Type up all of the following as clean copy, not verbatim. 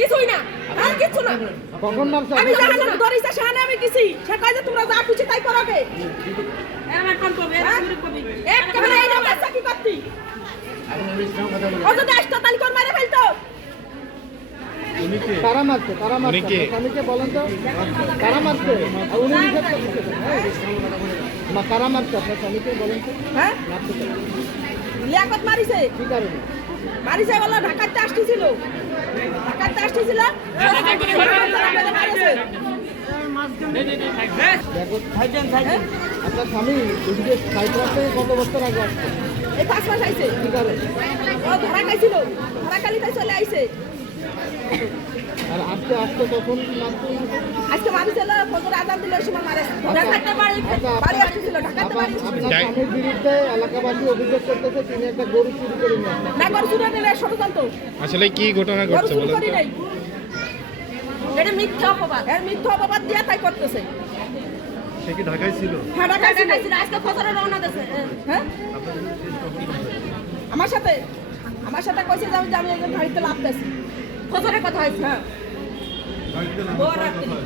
কিছুই না, আর কিছু না। কখন নাম আমি জানি না, দরিসা শাহানে আমি কিছু সে কয় যে তোমরা যা খুশি তাই করবে। আমার কোন কবে কবি এক ক্যামেরা এই নামটা কি করতি? ও যদি আসতো তাহলে কোন মারে ফেলতো। কারা মারছে স্বামীকে বলেন তো, কারা মারছে? আর উনি নিষেধ করতেছে কারা মারছে আপনার স্বামীকে বলেন তো? হ্যাঁ লিয়াকত মারিছে। কি কারণে মারিছে? বলা ঢাকাতে আসছিল, ঢাকাতে আসছিল। আপনার স্বামী সাইপ্রাস থেকে কত বছর আগে আসছে? এই 5 মাস আইছে। কি কারণে? ও ধরা খাইছিল, ধরা খালি তাই চলে আইছে। আর আজকে আসতো তখন আজকে মারিছিল, ফজর আজান দিলে সময় মারে। ঢাকাতে বাড়ি আসছিল, ঢাকাতে বাড়ি। আপনার স্বামীর বিরুদ্ধে এলাকাবাসী অভিযোগ করতেছে তিনি একটা গরু চুরি করে নিয়ে আসছেন। না, গরু চুরি নিলে ষড়যন্ত্র। আসলে কি ঘটনা ঘটছে বলেন তো? এটা মিথ্যা অপবাদ, এর মিথ্যা অপবাদ দিয়ে তাই করতেছে। সে কি ঢাকায় ছিল? হ্যাঁ ঢাকায় ছিল। আজকে ফজরে রওনা দিয়েছে। হ্যাঁ আমার সাথে কইছে যে আমি একজন গাড়িতে লাফতেছি। ফজরে কথা হইছে। হ্যাঁ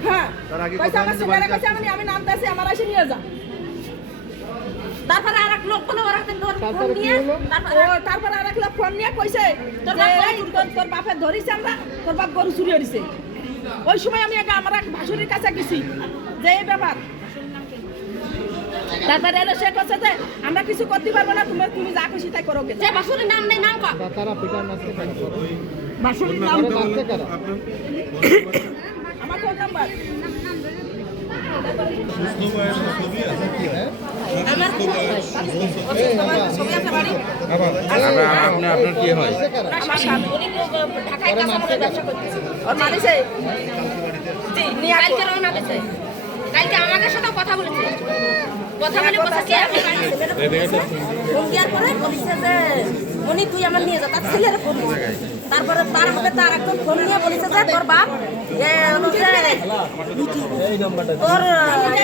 হ্যাঁ কইছে আমার ছেলেরা কইছে আমি নামতেছি, আমার এসে নিয়ে যা। তারপরে আরেক লোক কোনো ফোন নিয়ে তারপরে আরেক লোক ফোন নিয়ে কইছে তোর বাপে ধরিছে, আমরা তোর বাপ গরু চুরি হইছে। ওই সময় আমি আমার এক ভাসুরির কাছে গেছি যে এই ব্যাপার। তারপরে এলো সে কাছে যে আমরা কিছু করতে পারবো না, তুমি যা খুশি তাই করো। যে ভাসুরির নাম নেই, নাম কা তারা পিটার মারছে কারা? ভাসুরির নাম মারছে কারা? আমার ফোন নাম্বার আপনার কি হয়? আমার স্বামী উনি ঢাকায় কাঁচামালের ব্যবসা করতেছে। ওর মানেছে জি নিয়ে কালকে রওনা দিয়েছে। কালকে আমাদের সাথে কথা বলেছে। কথা বলে বসে কি আমি ফোন দেওয়ার পরে বলেছে যে উনি তুই আমার নিয়ে যা, তার ছেলের ফোন। তারপরে তার মধ্যে তার একজন ফোন নিয়ে বলেছে যে তোর বাপ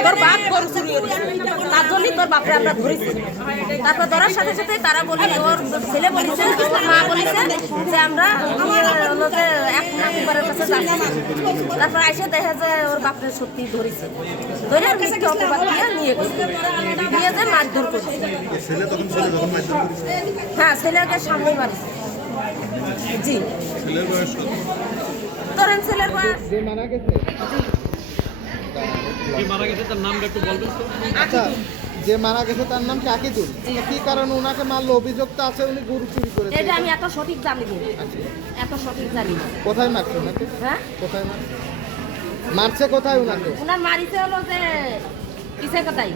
তোর বাপ গরু চুরি করেছে, তার জন্যই তোর বাপরে আমরা ধরেছি। তারপর ধরার সাথে সাথে তারা বলে ওর ছেলে বলেছে, ওর মা বলেছে যে আমরা এক নাম্বারের কাছে যাচ্ছি। তারপর এসে দেখে যে ওর বাপরে সত্যি ধরেছে, ধরে আর কিছু অপবাদ দিয়ে নিয়ে গেছে, নিয়ে যে মারধর করছে। হ্যাঁ ছেলেকে সামনে মারছে। জি ধরেন ছেলের বয়স যে মারা গেছে তার নামটা একটু বলবেন তো? আচ্ছা, যে মারা গেছে তার নাম কি আকিদুল? কি কারণে ওনাকে মারলো? অভিযোগ তো আছে উনি গরু চুরি করেছে। এটা আমি এত সঠিক জানি না, এত সঠিক জানি না। কোথায় মারছে ওনাকে? হ্যাঁ কোথায় মারছে? কোথায় ওনাকে? ওনার মারিছে হলো যে কিসে কোথায়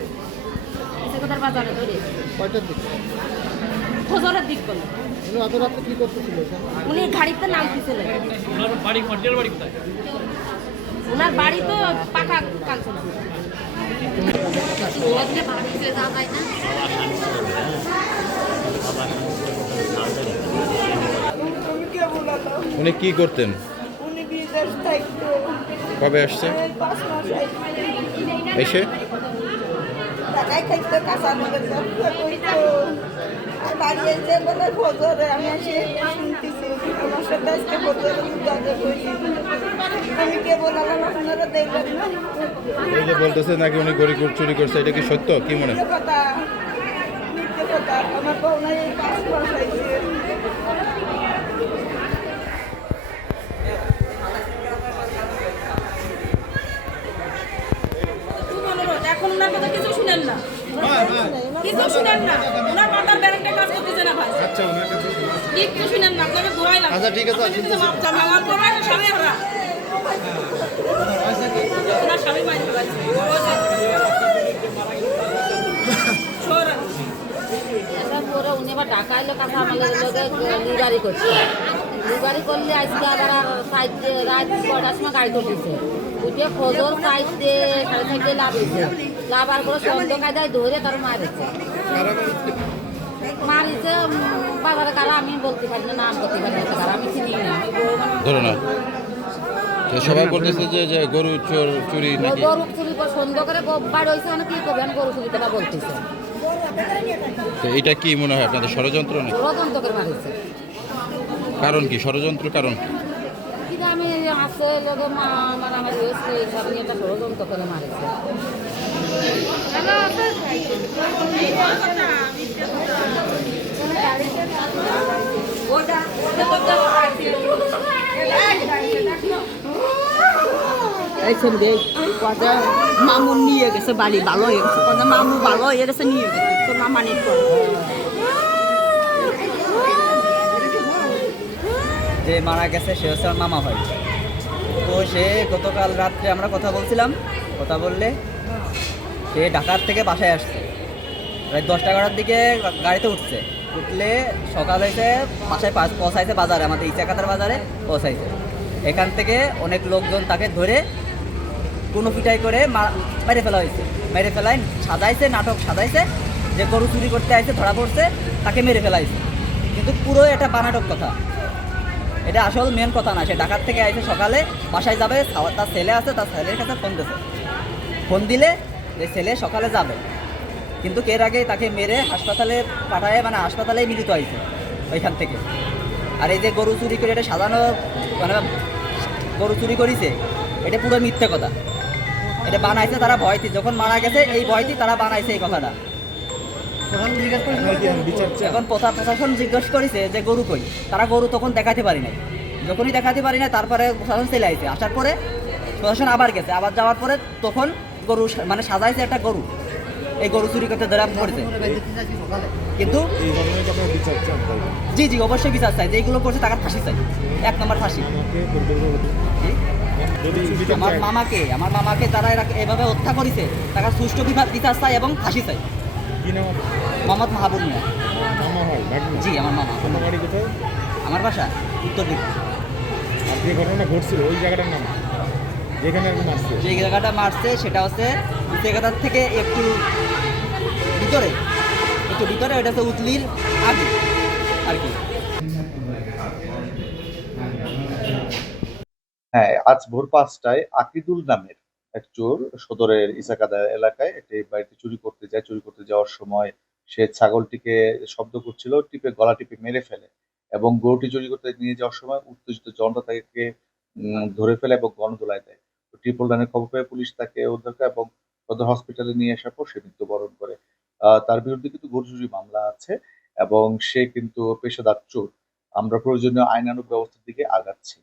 বাজারে ধরে। কয়টার দিকে? ফজরের দিক বলে। উনি অত রাতে কি করতেছিল? উনি গাড়িতে নামতেছিলেন। ওনার বাড়ি কোথায়? বাড়ি কোথায়? ওনার বাড়ি তো পাকা কাঞ্চনা। উনি কি করতেন? উনি বিদেশ থাকতো। কবে আসছে? 5 মাস এসে ঢাকায় থাকতো, কাঁচামালের ব্যবসা করতো। আর বাড়ি এসে বলে ফজরে আমি এসে শুনতেছি আমার সাথে আজকে ফজরে দাদা কইছি। আমি কে বললাম আপনারা দেখলেন না? এই যে বলতেছে নাকি উনি গরু চুরি করছে, এটা কি সত্য? কি মনে? মিথ্যে কথা, মিথ্যে কথা। আমার বউ নাই 5 মাস আইছে। এখন ওনার কথা কিছু শুনেন না, কিছু শুনেন না। ওনার মাথার ব্যারেন্টে কাজ করতেছে না ভাই। আচ্ছা, ওনার কাছে কিছু শুনেন না, আপনাকে দোয়াইলাম। আচ্ছা ঠিক আছে, আমার পড়ায় স্বামী ওরা ওনার স্বামী মাইন করেছে। পরে উনি আবার ঢাকা এলো কাঁচামালের লোকে লিগারি করছে। লিগারি করলে আজকে আবার সাইড দিয়ে রাত 6টার সময় গাড়ি তুলছে। উঠে ফজর সাইড দিয়ে 4:30 লাভ হয়েছে। লাভার করে সন্ধ্যা কায়দায় ধরে তার মারিছে। বাজারে কারা আমি বলতে পারি না, নাম করতে পারি না, কারা আমি চিনি না। আমি গরু মানে- ধরো না তো সবাই বলতেছে যে গরু চুরি নাকি গরু চুরি করে সন্দেহ করে বাড়ি হয়েছে, মানে কি করবে, আমি গরু চুরি কথা বলতেছে। তো এটা কি মনে হয় আপনাদের ষড়যন্ত্র নাকি ষড়যন্ত্র করে মারিছে। কারণ কি ষড়যন্ত্র কারণ কি? কিন্তু আমি আছে লোক আমার আমার হয়েছে এইসব নিয়ে একটা ষড়যন্ত্র করে মারিছে। এই সন্ধ্যে কথা মামু নিয়ে গেছে বাড়ি ভালো হয়ে গেছে, কথা মামু ভালো হয়ে গেছে নিয়ে গেছে, তোর মামা নিত যে মারা গেছে সে হচ্ছে আমার মামা ভাই। তো সে গতকাল রাত্রে আমরা কথা বলছিলাম, কথা বললে সে ঢাকার থেকে বাসায় আসছে প্রায় 10-11টার দিকে গাড়িতে উঠছে, উঠলে সকাল হয়েছে বাসায় পৌঁছাইছে বাজারে, আমাদের ইচাকাতার বাজারে পৌঁছাইছে। এখান থেকে অনেক লোকজন তাকে ধরে কোনো পিটাই করে মেরে ফেলা হয়েছে। মেরে ফেলায় সাজাইছে, নাটক সাজাইছে যে গরু চুরি করতে আসছে, ধরা পড়ছে, তাকে মেরে ফেলাইছে। কিন্তু পুরো এটা বানাটক কথা, এটা আসল মেন কথা না। সে ঢাকার থেকে আইছে, সকালে বাসায় যাবে, তার ছেলে আছে, তার ছেলের কাছে ফোন দিয়েছে, ফোন দিলে যে ছেলে সকালে যাবে, কিন্তু এর আগে তাকে মেরে হাসপাতালে পাঠায়, মানে হাসপাতালেই মিলিত হয়েছে ওইখান থেকে। আর এই যে গরু চুরি করে এটা সাজানো, মানে গরু চুরি করেছে, এটা পুরো মিথ্যে কথা। এটা বানাইছে তারা ভয়তে, যখন মারা গেছে এই ভয়তে তারা বানাইছে এই কথাটা। এখন প্রশাসন জিজ্ঞেস করেছে যে গরু কই, তারা গরু তখন দেখাতে পারি নাই। যখনই দেখাতে পারি না, তারপরে প্রশাসন চলে আসছে, আসার পরে প্রশাসন আবার গেছে, আবার যাওয়ার পরে তখন গরু মানে সাজাইছে একটা গরু, এই গরু চুরি করতে ধরা পড়েছে। কিন্তু জি জি অবশ্যই বিচার চাই, যেগুলো করছে তাকে ফাঁসি চাই, 1 নম্বর ফাঁসি। আমার মামাকে তারা এভাবে হত্যা করেছে, তারা সুষ্ঠু বিচার চাই এবং ফাঁসি চাই। মোহাম্মদ মাহবুব মিয়া। জি আমার মামা। আমার বাসা উত্তর দিক। যে ঘটনা ঘটছিল ওই জায়গাটার নাম, যেখানে মারছে, যে জায়গাটা মারছে সেটা হচ্ছে জায়গাটার থেকে একটু ভিতরে, ওটা হচ্ছে উতলির আগে আর কি। হ্যাঁ, আজ ভোর 5টায় আকিদুল নামের এক চোর সদরের ইসাকাদা এলাকায় একটি বাড়িতে চুরি করতে যায়। চুরি করতে যাওয়ার সময় সে ছাগলটিকে শব্দ করছিল, গলা টিপে মেরে ফেলে এবং গরুটি চুরি করতে নিয়ে যাওয়ার সময় উত্তেজিত জনতা তাকে ধরে ফেলে এবং গণধোলায় দেয়। তো ট্রিপল রানের খবর পেয়ে পুলিশ তাকে উদ্ধার করে এবং সদর হসপিটালে নিয়ে আসার পর সে মৃত্যুবরণ করে। তার বিরুদ্ধে কিন্তু গরু চুরি মামলা আছে এবং সে কিন্তু পেশাদার চোর। আমরা প্রয়োজনীয় আইনানুগ ব্যবস্থার দিকে আগাচ্ছি।